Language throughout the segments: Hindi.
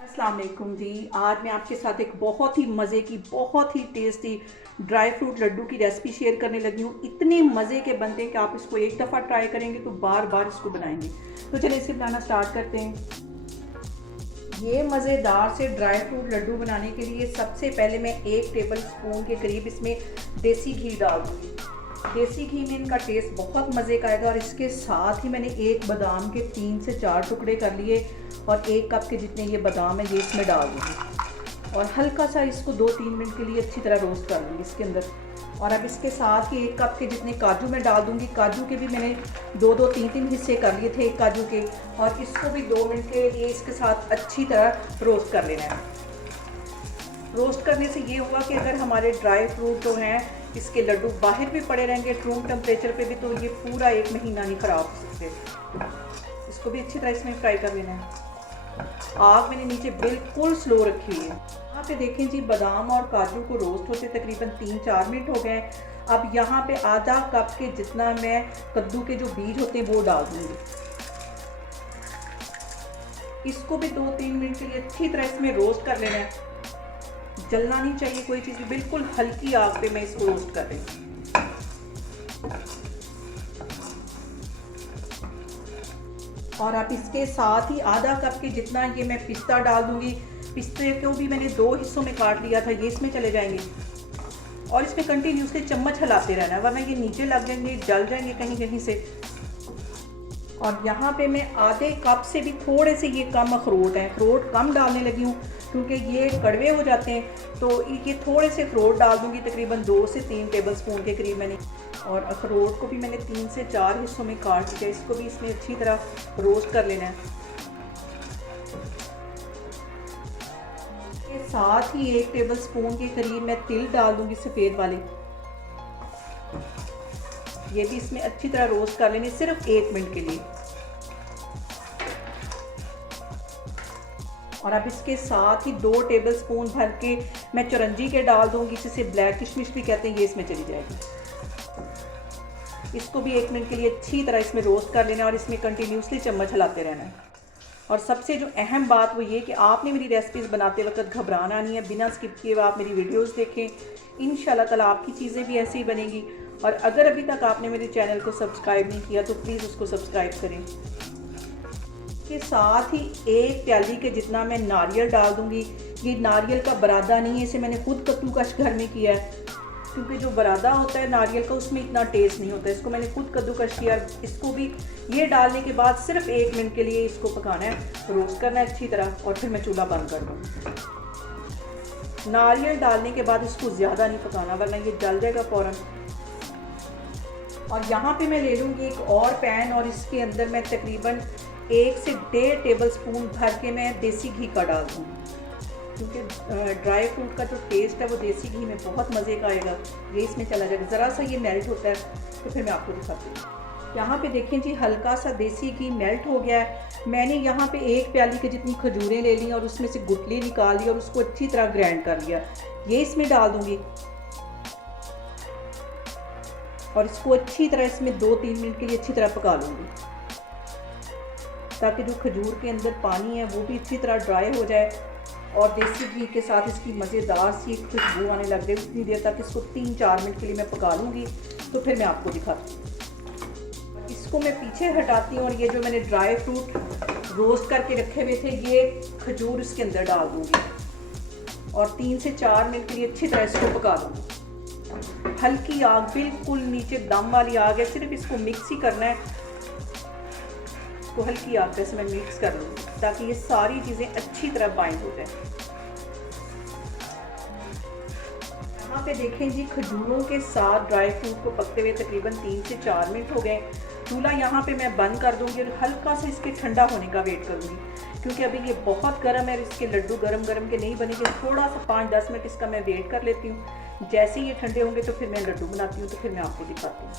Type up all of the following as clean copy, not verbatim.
अस्सलाम वालेकुम जी। आज मैं आपके साथ एक बहुत ही मज़े की बहुत ही टेस्टी ड्राई फ्रूट लड्डू की रेसिपी शेयर करने लगी हूँ। इतने मज़े के बनते हैं कि आप इसको एक दफ़ा ट्राई करेंगे तो बार बार इसको बनाएंगे। तो चलिए इसे बनाना स्टार्ट करते हैं। ये मज़ेदार से ड्राई फ्रूट लड्डू बनाने के लिए सबसे पहले मैं 1 टेबल स्पून के करीब इसमें देसी घी डाल दूँगी। देसी घी में इनका टेस्ट बहुत मज़े का आएगा। और इसके साथ ही मैंने एक बादाम के 3 से 4 टुकड़े कर लिए और 1 कप के जितने ये बादाम है ये इसमें डाल दूँगी और हल्का सा इसको 2-3 मिनट के लिए अच्छी तरह रोस्ट कर लूँगी इसके अंदर। और अब इसके साथ ही 1 कप के जितने काजू मैं डाल दूँगी। काजू के भी मैंने 2-2 3-3 हिस्से कर लिए थे एक काजू के, और इसको भी 2 मिनट के लिए इसके साथ अच्छी तरह रोस्ट कर लेना है। रोस्ट करने से ये होगा कि अगर हमारे ड्राई फ्रूट जो हैं इसके लड्डू बाहर भी पड़े रहेंगे रूम टेम्परेचर पे भी, तो ये पूरा 1 महीना नहीं ख़राब हो सकते। इसको भी अच्छी तरह इसमें फ्राई कर लेना है। आग मैंने नीचे बिल्कुल स्लो रखी हुई है। यहाँ पे देखें जी, बादाम और काजू को रोस्ट होते तकरीबन 3-4 मिनट हो गए। अब यहाँ पे आधा कप के जितना मैं कद्दू के जो बीज होते हैं वो डाल दूँगी। इसको भी 2-3 मिनट के लिए अच्छी तरह इसमें रोस्ट कर लेना है। जलना नहीं चाहिए कोई चीज़, बिल्कुल हल्की आग पे मैं इसको रोस्ट कर रही हूँ। और अब इसके साथ ही आधा कप के जितना ये मैं पिस्ता डाल दूंगी। पिस्ते को भी मैंने 2 हिस्सों में काट लिया था, ये इसमें चले जाएंगे। और इसमें कंटिन्यूसली चम्मच हिलाते रहना है वरना ये नीचे लग जाएंगे, जल जाएंगे कहीं कहीं से। और यहाँ पे मैं आधे कप से भी थोड़े से ये कम अखरोट हैं, अखरोट कम डालने लगी हूँ क्योंकि ये कड़वे हो जाते हैं। तो ये थोड़े से अखरोट डाल दूँगी, तकरीबन 2 से 3 टेबल स्पून के करीब मैंने। और अखरोट को भी मैंने 3 से 4 हिस्सों में काट दिया। इसको भी इसमें अच्छी तरह रोस्ट कर लेना है। इसके साथ ही 1 टेबल स्पून के करीब मैं तिल डाल दूँगी, सफ़ेद वाले। ये भी इसमें अच्छी तरह रोस्ट कर लेंगे सिर्फ 1 मिनट के लिए। और अब इसके साथ ही 2 टेबल स्पून भर के मैं चिरंजी के डाल दूंगी, जिसे ब्लैक किशमिश भी कहते हैं, ये इसमें चली जाएगी। इसको भी 1 मिनट के लिए अच्छी तरह इसमें रोस्ट कर लेना है और इसमें कंटिन्यूसली चम्मच हिलाते रहना है। और सबसे जो अहम बात वो ये कि आपने मेरी रेसिपीज़ बनाते वक्त घबराना नहीं है, बिना स्किप किए हुए आप मेरी वीडियोस देखें। इंशाल्लाह ताला आपकी चीज़ें भी ऐसे ही बनेंगी। और अगर अभी तक आपने मेरे चैनल को सब्सक्राइब नहीं किया तो प्लीज़ उसको सब्सक्राइब करें। के साथ ही 1 प्याली के जितना मैं नारियल डाल दूंगी। ये नारियल का बरादा नहीं है, इसे मैंने खुद कद्दूकश घर में किया है, क्योंकि जो बरादा होता है नारियल का उसमें इतना टेस्ट नहीं होता। इसको मैंने खुद कद्दूकश किया। इसको भी ये डालने के बाद सिर्फ 1 मिनट के लिए इसको पकाना है, रोस्ट करना है अच्छी तरह, और फिर मैं चूल्हा बंद कर दूँ। नारियल डालने के बाद इसको ज़्यादा नहीं पकाना वरना ये जल जाएगा फ़ौरन। और यहाँ पे मैं ले लूँगी एक और पैन और इसके अंदर मैं तकरीबन 1 से 1.5 टेबल स्पून भर के मैं देसी घी का डाल दूँगी, क्योंकि ड्राई फ्रूट का जो टेस्ट है वो देसी घी में बहुत मज़े का आएगा। ये इसमें चला जाएगा। ज़रा सा ये मेल्ट होता है तो फिर मैं आपको दिखाती हूँ। यहाँ पे देखें जी, हल्का सा देसी घी मेल्ट हो गया है। मैंने यहाँ पे 1 प्याली के जितनी खजूरें ले ली और उसमें से गुठली निकाल ली और उसको अच्छी तरह ग्राइंड कर लिया। ये इसमें डाल दूँगी और इसको अच्छी तरह इसमें 2-3 मिनट के लिए अच्छी तरह पका लूँगी, ताकि जो खजूर के अंदर पानी है वो भी अच्छी तरह ड्राई हो जाए और देसी घी के साथ इसकी मज़ेदार सी खुशबू आने लग जाए। उतनी देर तक इसको 3-4 मिनट के लिए मैं पका लूँगी, तो फिर मैं आपको दिखाती हूँ। इसको मैं पीछे हटाती हूँ और ये जो मैंने ड्राई फ्रूट रोस्ट करके रखे हुए थे ये खजूर इसके अंदर डाल दूँगी और 3 से 4 मिनट के लिए अच्छी तरह इसको पका लूँगी। हल्की आग, बिल्कुल नीचे दम वाली आग है, सिर्फ इसको मिक्स ही करना है। इसको हल्की आग पे से मैं मिक्स कर लूँगी ताकि ये सारी चीज़ें अच्छी तरह बाइंड हो जाए। यहाँ पे देखें जी, खजूरों के साथ ड्राई फ्रूट को पकते हुए तकरीबन 3 से 4 मिनट हो गए। चूल्हा यहाँ पे मैं बंद कर दूँगी और हल्का सा इसके ठंडा होने का वेट करूँगी, क्योंकि अभी ये बहुत गर्म है। इसके लड्डू गरम गरम के नहीं बनेंगे। थोड़ा सा 5-10 मिनट इसका मैं वेट कर लेती हूँ। जैसे ये ठंडे होंगे तो फिर मैं लड्डू बनाती हूँ, तो फिर मैं आपको दिखाती हूँ।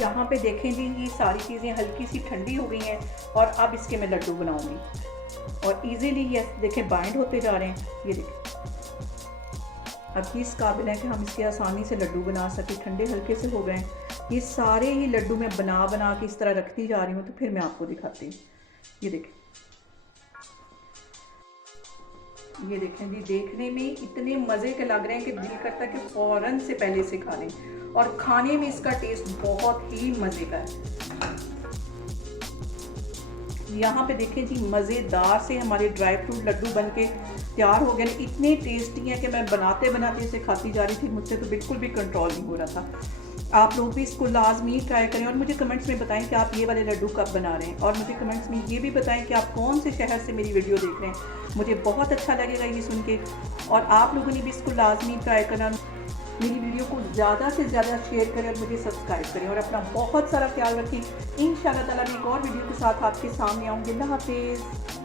यहाँ पे देखें जी, ये सारी चीज़ें हल्की सी ठंडी हो गई हैं और अब इसके मैं लड्डू बनाऊँगी और इजीली ये देखें बाइंड होते जा रहे हैं। ये देखें, अब इस काबिल है कि हम इसके आसानी से लड्डू बना सकें। ठंडे हल्के से हो गए। ये सारे ही लड्डू मैं बना बना के इस तरह रखती जा रही हूँ, तो फिर मैं आपको दिखाती हूँ। ये देखें, ये देखें जी, देखने में इतने मज़े के लग रहे हैं कि दिल करता है कि फ़ौरन से पहले से खा लें, और खाने में इसका टेस्ट बहुत ही मज़े का है। यहाँ पे देखें जी, मज़ेदार से हमारे ड्राई फ्रूट लड्डू बन के तैयार हो गए। इतने टेस्टी हैं कि मैं बनाते बनाते इसे खाती जा रही थी, मुझसे तो बिल्कुल भी कंट्रोल नहीं हो रहा था। आप लोग भी इसको लाजमी ट्राई करें और मुझे कमेंट्स में बताएं कि आप ये वाले लड्डू कब बना रहे हैं, और मुझे कमेंट्स में ये भी बताएं कि आप कौन से शहर से मेरी वीडियो देख रहे हैं। मुझे बहुत अच्छा लगेगा ये सुन के, और आप लोगों ने भी इसको लाजमी ट्राई करना। मेरी वीडियो को ज़्यादा से ज़्यादा शेयर करें और मुझे सब्सक्राइब करें, और अपना बहुत सारा ख्याल रखें। इंशाअल्लाह ताला मैं एक और वीडियो के साथ आपके सामने आऊँगी। अल्लाह हाफिज़।